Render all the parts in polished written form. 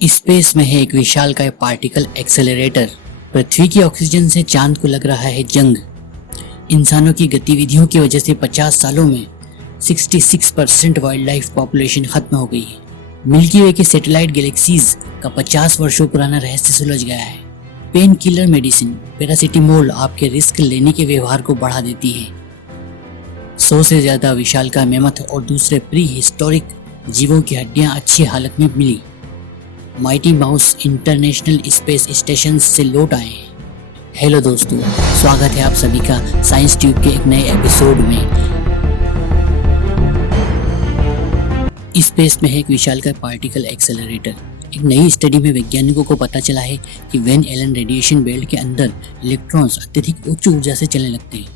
Space में है एक विशालकाय पार्टिकल एक्सेलरेटर। पृथ्वी की ऑक्सीजन से चांद को लग रहा है जंग। इंसानों की गतिविधियों की वजह से 50 सालों में 66% वाइल्ड लाइफ पॉपुलेशन खत्म हो गई है। मिल्की वे के सैटेलाइट गैलेक्सीज का 50 वर्षों पुराना रहस्य सुलझ गया है। पेन किलर मेडिसिन पैरासिटामोल आपके रिस्क लेने के व्यवहार को बढ़ा देती है। 100 से ज्यादा विशालकाय मेमथ और दूसरे प्री हिस्टोरिक जीवों की हड्डियां अच्छी हालत में मिली। Mighty mouse international space station से लौट आए हैं। हेलो दोस्तों, स्वागत है आप सभी का साइंस ट्यूब के एक नए एपिसोड में। स्पेस में है एक विशालकाय पार्टिकल एक्सेलरेटर। एक नई स्टडी में वैज्ञानिकों को पता चला है कि वैन एलन रेडिएशन बेल्ट के अंदर इलेक्ट्रॉन्स अत्यधिक उच्च ऊर्जा से चलने लगते हैं।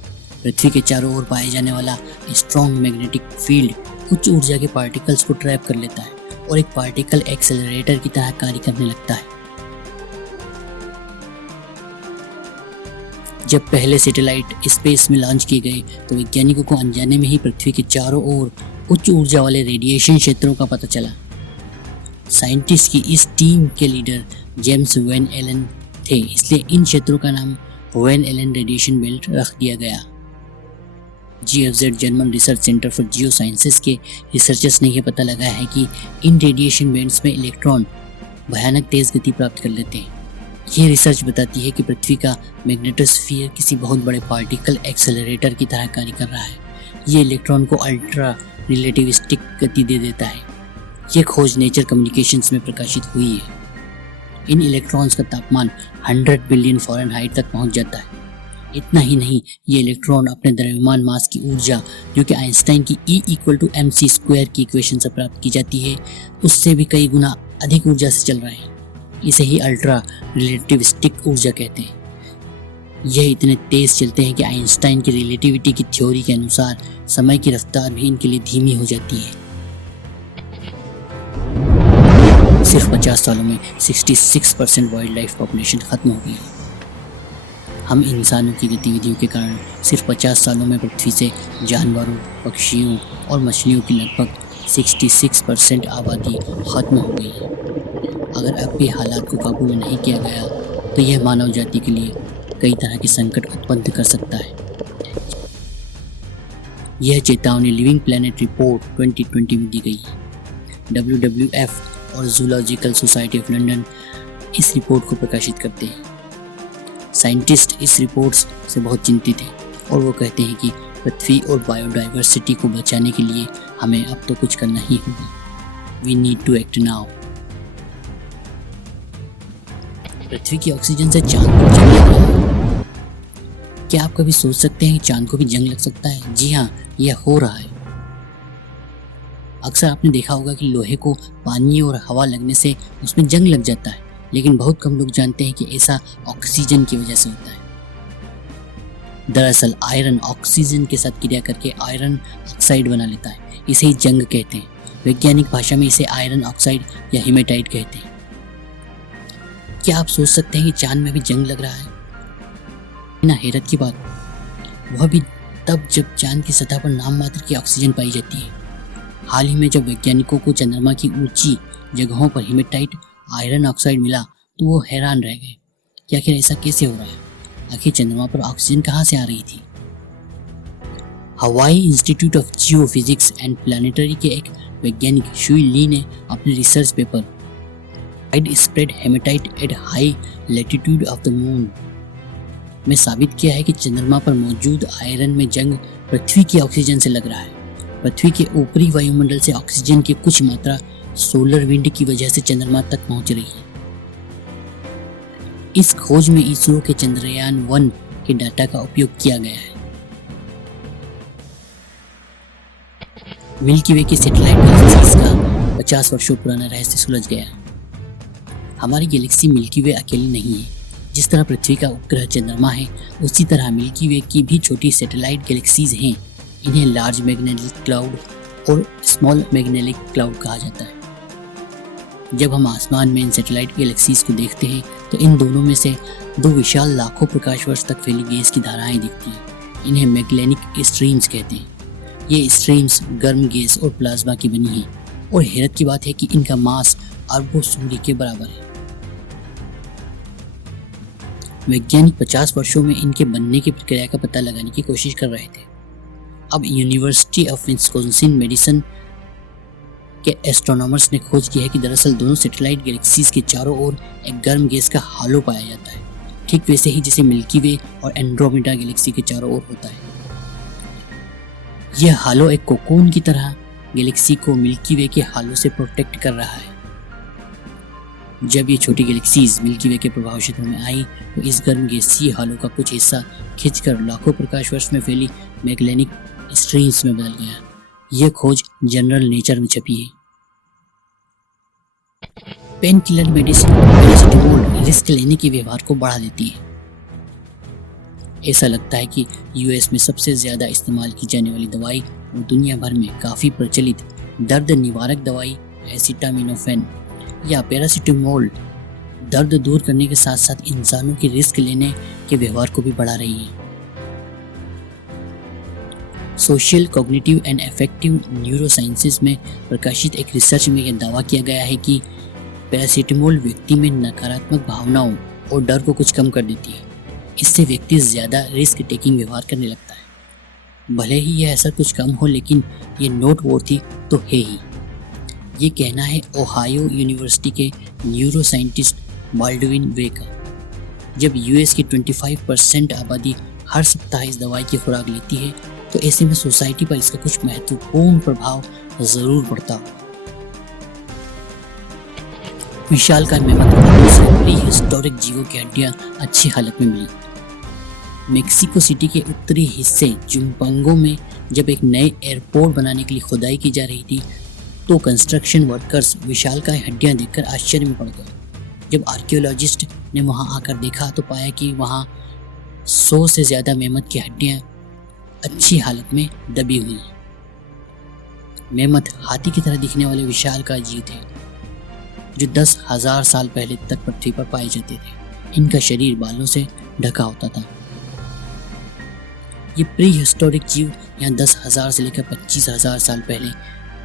पृथ्वी के चारों ओर पाए जाने वाला स्ट्रॉन्ग मैग्नेटिक फील्ड उच्च ऊर्जा के पार्टिकल्स को ट्रैप कर लेता है और एक पार्टिकल एक्सेलरेटर की तरह कार्य करने लगता है। जब पहले सैटेलाइट स्पेस में लॉन्च किए गए तो वैज्ञानिकों को अनजाने में ही पृथ्वी के चारों ओर उच्च ऊर्जा वाले रेडिएशन क्षेत्रों का पता चला। साइंटिस्ट की इस टीम के लीडर जेम्स वैन एलन थे, इसलिए इन क्षेत्रों का नाम वैन एलन रेडिएशन बेल्ट रख दिया गया। GFZ German research centre for Jio sciences के रिसर्चर्स ने यह पता लगाया है कि इन रेडिएशन बैंड्स में इलेक्ट्रॉन भयानक तेज गति प्राप्त कर लेते हैं। यह रिसर्च बताती है कि पृथ्वी का मैग्नेटोस्फीयर किसी बहुत बड़े पार्टिकल एक्सेलरेटर की तरह कार्य कर रहा है। ये इलेक्ट्रॉन को अल्ट्रा रिलेटिविस्टिक गति दे देता है। यह खोज नेचर कम्युनिकेशंस में प्रकाशित हुई है। इन इलेक्ट्रॉन्स का तापमान 100 बिलियन फ़ारेनहाइट तक पहुंच जाता है। इतना ही नहीं, ये इलेक्ट्रॉन अपने द्रव्यमान मास की ऊर्जा जो कि आइंस्टाइन की E=mc² की इक्वेशन से प्राप्त की जाती है, उससे भी कई गुना अधिक ऊर्जा से चल रहे हैं। इसे ही अल्ट्रा रिलेटिविस्टिक ऊर्जा कहते हैं। यह इतने तेज चलते हैं कि आइंस्टाइन की रिलेटिविटी की थ्योरी के अनुसार समय की रफ्तार भी इनके लिए धीमी हो जाती है। सिर्फ 50 सालों में 66% वाइल्ड लाइफ पॉपुलेशन खत्म हो गई है। हम इंसानों की गतिविधियों के कारण सिर्फ 50 सालों में पृथ्वी से जानवरों, पक्षियों और मछलियों की लगभग 66% आबादी खत्म हो गई है। अगर अब भी हालात को काबू में नहीं किया गया तो यह मानव जाति के लिए कई तरह के संकट उत्पन्न कर सकता है। यह चेतावनी लिविंग प्लैनेट रिपोर्ट 2020 में दी गई है। WWF और जूलॉजिकल सोसाइटी ऑफ लंदन इस रिपोर्ट को प्रकाशित करते हैं। साइंटिस्ट इस रिपोर्ट्स से बहुत चिंतित हैं और वो कहते हैं कि पृथ्वी और बायोडाइवर्सिटी को बचाने के लिए हमें अब तो कुछ करना ही होगा। We need to act now। पृथ्वी की ऑक्सीजन से चांद को जंग लग रहा है। क्या आप कभी सोच सकते हैं कि चांद को भी जंग लग सकता है? जी हाँ, यह हो रहा है। अक्सर आपने देखा होगा कि लोहे को पानी और हवा लगने से उसमें जंग लग जाता है, लेकिन बहुत कम लोग जानते हैं कि ऐसा ऑक्सीजन की वजह से होता है। दरअसल आयरन ऑक्सीजन के साथ क्रिया करके आयरन ऑक्साइड बना लेता है। इसे ही जंग कहते हैं। वैज्ञानिक भाषा में इसे आयरन ऑक्साइड या हीमेटाइट कहते हैं। क्या आप सोच सकते हैं कि चांद में भी जंग लग रहा है? ना हैरत की बात, वह भी तब जब चांद की सतह पर नाम मात्र की ऑक्सीजन पाई जाती है। हाल ही में जब वैज्ञानिकों को चंद्रमा की ऊंची जगहों पर हीमेटाइट आयरन ऑक्साइड मिला तो वो हैरान रह गए कि आखिर ऐसा कैसे हो रहा है। आखिर चंद्रमा पर ऑक्सीजन कहाँ से आ रही थी? Hawaii institute of geophysics and planetary के एक वैज्ञानिक शुई ली ने अपने research paper widespread hematite at high latitude of the moon में साबित किया है कि चंद्रमा पर मौजूद आयरन में जंग पृथ्वी की ऑक्सीजन से लग रहा है। पृथ्वी के ऊपरी वायुमंडल से ऑक्सीजन की कुछ मात्रा सोलर विंड की वजह से चंद्रमा तक पहुंच रही है। इस खोज में इसरो के चंद्रयान 1 के डाटा का उपयोग किया गया है। मिल्की वे की सैटेलाइट गैलेक्सीज का 50 वर्षों पुराना रहस्य सुलझ गया। हमारी गैलेक्सी मिल्की वे अकेली नहीं है। जिस तरह पृथ्वी का उपग्रह चंद्रमा है, उसी तरह मिल्की वे की भी छोटी सैटेलाइट गैलेक्सीज हैं। इन्हें लार्ज मैग्नेटिक क्लाउड और स्मॉल मैग्नेटिक क्लाउड कहा जाता है। जब हम आसमान में इन सैटेलाइट गैलेक्सीज को देखते हैं तो इन दोनों में से दो विशाल लाखों प्रकाश वर्ष तक फैली गैस की धाराएं दिखती हैं। इन्हें मैग्लेनिक स्ट्रीम्स कहते हैं। ये स्ट्रीम्स गर्म गैस और प्लाज्मा की बनी हैं और हैरत की बात है कि इनका मास अरबों सूर्य के बराबर है। वैज्ञानिक 50 वर्षों में इनके बनने की प्रक्रिया का पता लगाने की कोशिश कर रहे थे। अब यूनिवर्सिटी ऑफ विस्कॉन्सिन मेडिसन के एस्ट्रोनॉमर्स ने खोज की है कि दरअसल दोनों सैटेलाइट गैलेक्सीज के चारों ओर एक गर्म गैस का हालो पाया जाता है, ठीक वैसे ही जैसे मिल्की वे और एंड्रोमेडा गैलेक्सी के चारों ओर होता है। यह हालो एक कोकोन की तरह गैलेक्सी को मिल्की वे के हालो से प्रोटेक्ट कर रहा है। जब ये छोटी गैलेक्सीज मिल्की वे के प्रभाव क्षेत्र में आई तो इस गर्म गैसीय हालो का कुछ हिस्सा खिंचकर लाखों प्रकाश वर्ष में फैली मैग्लेनिक स्ट्रीम्स में बदल गया। यह खोज जनरल नेचर में छपी है। Pain killer medicine paracetamol risk लेने के व्यवहार को बढ़ा देती है। ऐसा लगता है कि यूएस में सबसे ज्यादा इस्तेमाल की जाने वाली दवाई और दुनिया भर में काफी प्रचलित दर्द निवारक दवाई एसिटामिनोफेन या पैरासिटामोल दर्द दूर करने के साथ साथ इंसानों की रिस्क लेने के व्यवहार को भी बढ़ा रही है। Social cognitive and affective neurosciences में प्रकाशित एक रिसर्च में यह दावा किया गया है कि पैरासिटामोल व्यक्ति में नकारात्मक भावनाओं और डर को कुछ कम कर देती है। इससे व्यक्ति ज्यादा रिस्क टेकिंग व्यवहार करने लगता है। भले ही यह ऐसा कुछ कम हो, लेकिन ये नोटवर्थी तो है ही। ये कहना है ओहायो यूनिवर्सिटी के न्यूरोसाइंटिस्ट बाल्डविन वे का। जब यूएस की 25% आबादी हर सप्ताह इस दवाई की खुराक लेती है तो ऐसे में सोसाइटी पर इसका कुछ महत्वपूर्ण प्रभाव जरूर पड़ता हो। विशालकाय मेमथ प्री हिस्टोरिक जीवों की हड्डियां अच्छी हालत में मिली। मेक्सिको सिटी के उत्तरी हिस्से जुम्पांगो में जब एक नए एयरपोर्ट बनाने के लिए खुदाई की जा रही थी तो कंस्ट्रक्शन वर्कर्स विशालकाय हड्डियां देखकर आश्चर्य में पड़ गए। जब आर्कियोलॉजिस्ट ने वहां आकर देखा तो पाया कि वहां 100 से ज्यादा मेमथ की हड्डियां अच्छी हालत में दबी हुई हैं। मेमथ हाथी की तरह दिखने वाले विशालकाय जीव थे जो 10,000 साल पहले तक पृथ्वी पर पाए जाते थे। इनका शरीर बालों से ढका होता था। ये प्री हिस्टोरिक जीव यहाँ 10,000 से लेकर 25,000 साल पहले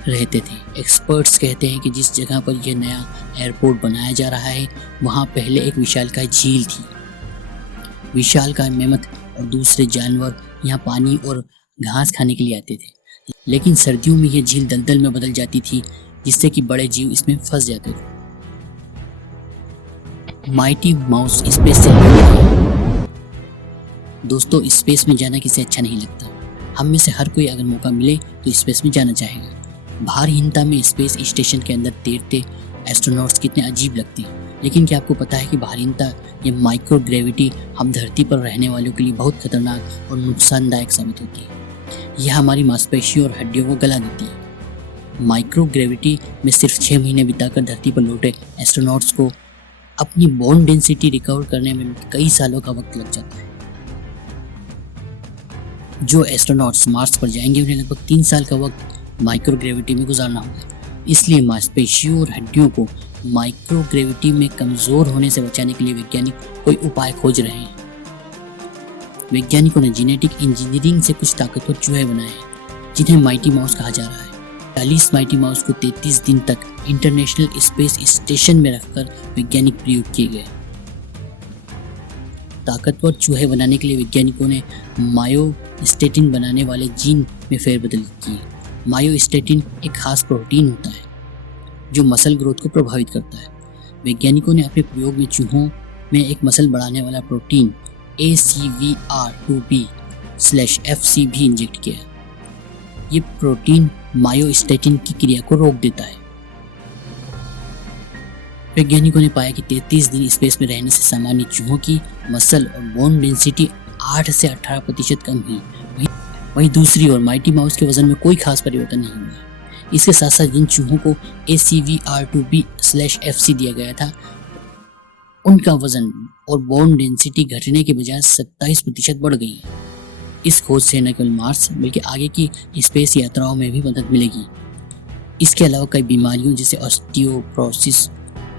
रहते थे। एक्सपर्ट्स कहते हैं कि जिस जगह पर यह नया एयरपोर्ट बनाया जा रहा है वहाँ पहले एक विशालकाय झील थी। विशालकाय मेमथ और दूसरे जानवर यहाँ पानी और घास खाने के लिए आते थे, लेकिन सर्दियों में यह झील दलदल में बदल जाती थी जिससे कि बड़े जीव इसमें फंस जाते थे। माइटी माउस स्पेस से। दोस्तों, स्पेस में जाना किसे अच्छा नहीं लगता। हम में से हर कोई अगर मौका मिले तो स्पेस में जाना चाहेगा। भारहीनता में स्पेस स्टेशन के अंदर तैरते एस्ट्रोनॉट्स कितने अजीब लगते हैं, लेकिन क्या आपको पता है कि भारहीनता या माइक्रो ग्रेविटी हम धरती पर रहने वालों के लिए बहुत खतरनाक और नुकसानदायक साबित होती है। यह हमारी मांसपेशियों और हड्डियों को गला देती है। माइक्रो ग्रेविटी में सिर्फ 6 महीने बिताकर धरती पर लौटे एस्ट्रोनॉट्स को अपनी बोन डेंसिटी रिकवर करने में कई सालों का वक्त लग जाता है। जो एस्ट्रोनॉट्स मार्स पर जाएंगे उन्हें लगभग 3 साल का वक्त माइक्रो ग्रेविटी में गुजारना होगा। इसलिए मांसपेशियों और हड्डियों को माइक्रो ग्रेविटी में कमजोर होने से बचाने के लिए वैज्ञानिक कोई उपाय खोज रहे हैं। वैज्ञानिकों ने जेनेटिक इंजीनियरिंग से कुछ ताकतवर चूहे बनाए हैं जिन्हें माइटी माउस कहा जा रहा है। 40 माइटी माउस को 33 दिन तक इंटरनेशनल स्पेस स्टेशन में रखकर वैज्ञानिक प्रयोग किए गए। ताकतवर चूहे बनाने के लिए वैज्ञानिकों ने मायोस्टेटिन बनाने वाले जीन में फेरबदल की। मायोस्टेटिन एक खास प्रोटीन होता है जो मसल ग्रोथ को प्रभावित करता है। वैज्ञानिकों ने अपने प्रयोग में चूहों में एक मसल बढ़ाने वाला प्रोटीन ACVR2B/FC भी इंजेक्ट किया। ये प्रोटीन मायोस्टेटिन की क्रिया को रोक देता है। वैज्ञानिकों ने पाया कि 33 दिन स्पेस में रहने से सामान्य चूहों की मसल और बोन डेंसिटी 8 से 18% कम हुई। वहीं दूसरी ओर माइटी माउस के वजन में कोई खास परिवर्तन नहीं हुआ। इसके साथ साथ जिन चूहों को ACVR2B/FC दिया गया था उनका वजन और बोन डेंसिटी घटने के बजाय 27% बढ़ गई। इस खोज से न केवल मार्स बल्कि आगे की स्पेस यात्राओं में भी मदद मिलेगी। इसके अलावा कई बीमारियों जैसे ऑस्टियोपोरोसिस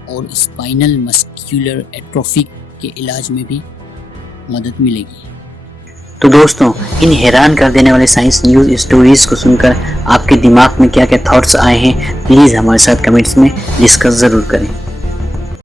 और स्पाइनल मस्कुलर एट्रोफी के इलाज में भी मदद मिलेगी। तो दोस्तों, इन हैरान कर देने वाले साइंस न्यूज़ स्टोरीज को सुनकर आपके दिमाग में क्या क्या थॉट्स आए हैं, प्लीज़ हमारे साथ कमेंट्स में डिस्कस ज़रूर करें।